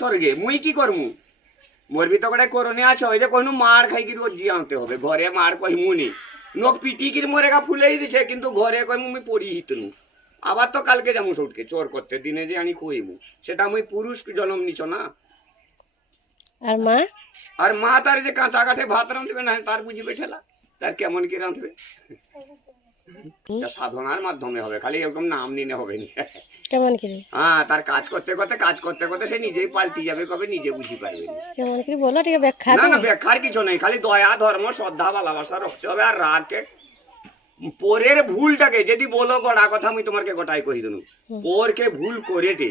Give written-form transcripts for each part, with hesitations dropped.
স্বর্গে মুই কি করমু মোর ভি তো গোটে করণে আছে ওই যে কইনু মার খাইকি রোজ জি আনতে হবে ঘরে মার কইমু নি লোক পিটিকির মোরেগা ফুলেই দিছে কিন্তু ঘরে কইমু মুই পড়ি হিতনু আবার তো কালকে যামু সটকে চোর করতে দিনে যে আনি খুইমু সেটা মুই পুরুষ জন্ম নিছ না। আর মা তার যে কাঁচা কাঠে ভাত রাঁধবে না তার বুঝিবে ঠেলা তার কেমন কি রাঁধবে সাধনার মাধ্যমে হবে খালি এরকম নাম নিলে হবে না কেমন করে হ্যাঁ তার কাজ করতে করতে সে নিজেই পাল্টি যাবে কবে নিজে বুঝি পারবে কেমন করে বলো ঠিক ব্যাখ্যা না না ব্যাখ্যার কিছু নেই খালি দয়া ধর্ম শ্রদ্ধা ভালোবাসা রাখতে হবে আর রাগকে পরের ভুলটাকে যদি বলো গড়া কথা আমি তোমাকে গোটাই কই দিনু পরকে ভুল করেটে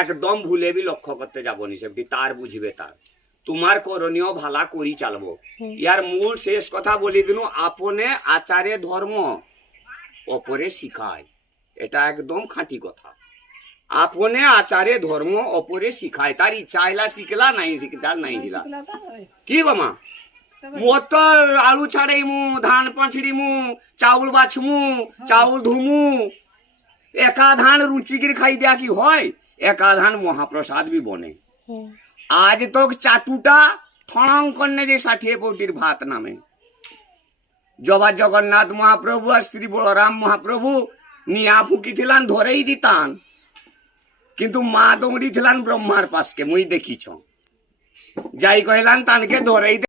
একদম ভুলে বি লক্ষ্য করতে যাবো নি সেটি তার বুঝিবে তার তোমার করণীয় ভালা করি চালবো ইয়ার মূল শেষ কথা বলি দিনু আপনে আচারে ধর্ম অপরে শিখায় এটা একদম খাঁটি কথা আপনে আচারে ধর্ম অপরে শিখায় তার ইচ্ছা আইলা শিখলা নাই শিখলা নাই দিলা কি গমা মোর তো আলু ছাড়াইমু ধান পাঁচড়িমু চাউল বাছমু চাউল ধুমু একা ধান রুচিকির খাই দেয়া কি হয় একা ধান মহাপ্রসাদ বি বনে আজ তো চাটুটা ঠড়ং কন্যা যে 60 ভাত নামে জবা জগন্নাথ মহাপ্রভু আর শ্রী বলরাম মহাপ্রভু নিয়া ফুকি থিলান ধরেই দিতান কিন্তু মা দৌড়ি থিলান ব্রহ্মার পাশকে মুই দেখিছ যাই কহিলান তানকে ধরেই